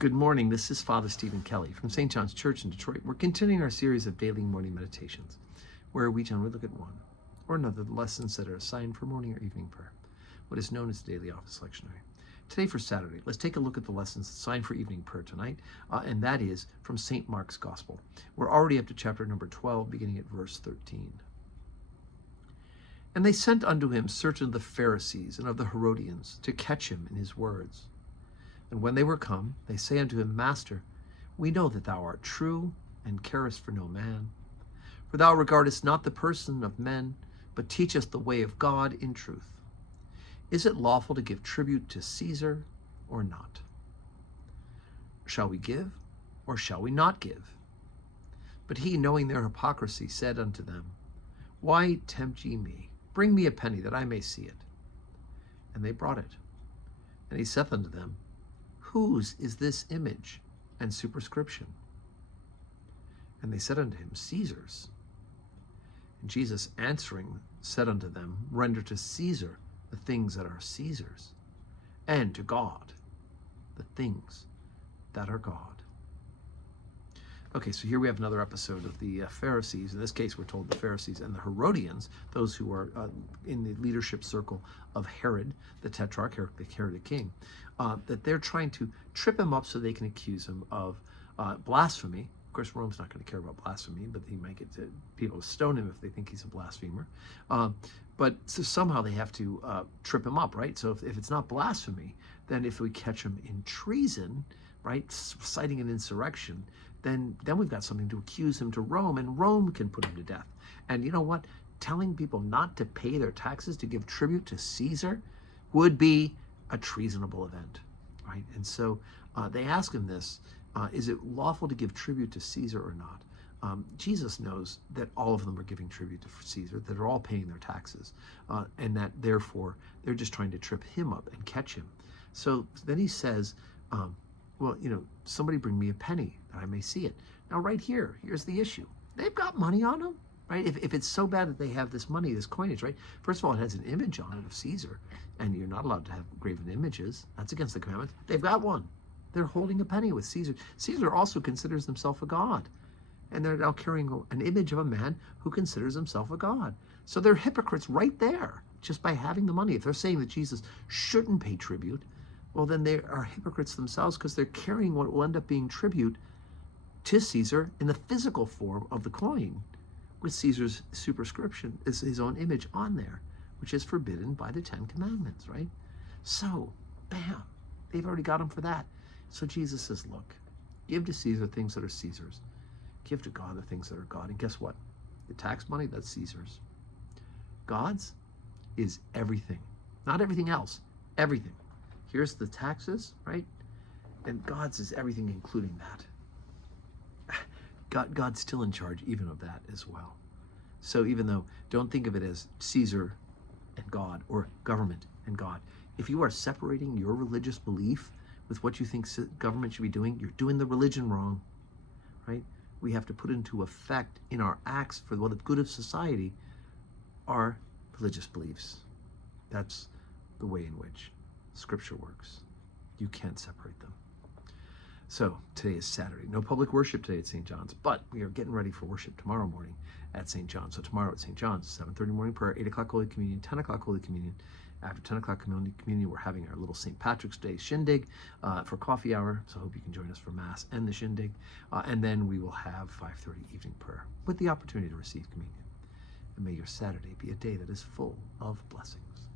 Good morning. This is Father Stephen Kelly from St. John's Church in Detroit. We're continuing our series of daily morning meditations, where we generally look at one or another of the lessons that are assigned for morning or evening prayer, what is known as the Daily Office Lectionary. Today for Saturday, let's take a look at the lessons assigned for evening prayer tonight, and that is from St. Mark's Gospel. We're already up to chapter number 12, beginning at verse 13. And they sent unto him certain of the Pharisees and of the Herodians to catch him in his words. And when they were come, they say unto him, Master, we know that thou art true, and carest for no man. For thou regardest not the person of men, but teachest the way of God in truth. Is it lawful to give tribute to Caesar, or not? Shall we give, or shall we not give? But he, knowing their hypocrisy, said unto them, Why tempt ye me? Bring me a penny, that I may see it. And they brought it. And he saith unto them, Whose is this image and superscription? And they said unto him, Caesar's. And Jesus answering said unto them, Render to Caesar the things that are Caesar's, and to God the things that are God. Okay, so here we have another episode of the Pharisees. In this case, we're told the Pharisees and the Herodians, those who are in the leadership circle of Herod, the Tetrarch, Herod the king, that they're trying to trip him up so they can accuse him of blasphemy. Of course, Rome's not going to care about blasphemy, but he might get people to stone him if they think he's a blasphemer. But so somehow they have to trip him up, right? So if it's not blasphemy, then if we catch him in treason, right, citing an insurrection, then we've got something to accuse him to Rome, and Rome can put him to death. And you know what? Telling people not to pay their taxes, to give tribute to Caesar, would be a treasonable event, right? And so they ask him this, is it lawful to give tribute to Caesar or not? Jesus knows that all of them are giving tribute to Caesar, that are all paying their taxes, and that therefore they're just trying to trip him up and catch him. So then he says, well, somebody bring me a penny that I may see it. Now, right here's the issue. They've got money on them, right? If it's so bad that they have this money, this coinage, right? First of all, it has an image on it of Caesar, and you're not allowed to have graven images. That's against the commandment. They've got one. They're holding a penny with Caesar. Caesar also considers himself a god, and they're now carrying an image of a man who considers himself a god. So they're hypocrites right there, just by having the money. If they're saying that Jesus shouldn't pay tribute, well, then they are hypocrites themselves, because they're carrying what will end up being tribute to Caesar in the physical form of the coin, with Caesar's superscription, is his own image on there, which is forbidden by the Ten Commandments, right? So, bam, they've already got him for that. So Jesus says, look, give to Caesar things that are Caesar's. Give to God the things that are God. And guess what? The tax money, that's Caesar's. God's is everything. Not everything else, everything. Here's the taxes, right? And God's is everything, including that. God's still in charge even of that as well. So even though, don't think of it as Caesar and God, or government and God. If you are separating your religious belief with what you think government should be doing, you're doing the religion wrong, right? We have to put into effect in our acts for the good of society our religious beliefs. That's the way in which Scripture works. You can't separate them. So today is Saturday. No public worship today at St. John's, but we are getting ready for worship tomorrow morning at St. John's. So tomorrow at St. John's, 7:30 morning prayer, 8 o'clock Holy Communion, 10 o'clock Holy Communion. After 10 o'clock communion, we're having our little St. Patrick's Day shindig for coffee hour. So I hope you can join us for Mass and the shindig. And then we will have 5:30 evening prayer with the opportunity to receive communion. And may your Saturday be a day that is full of blessings.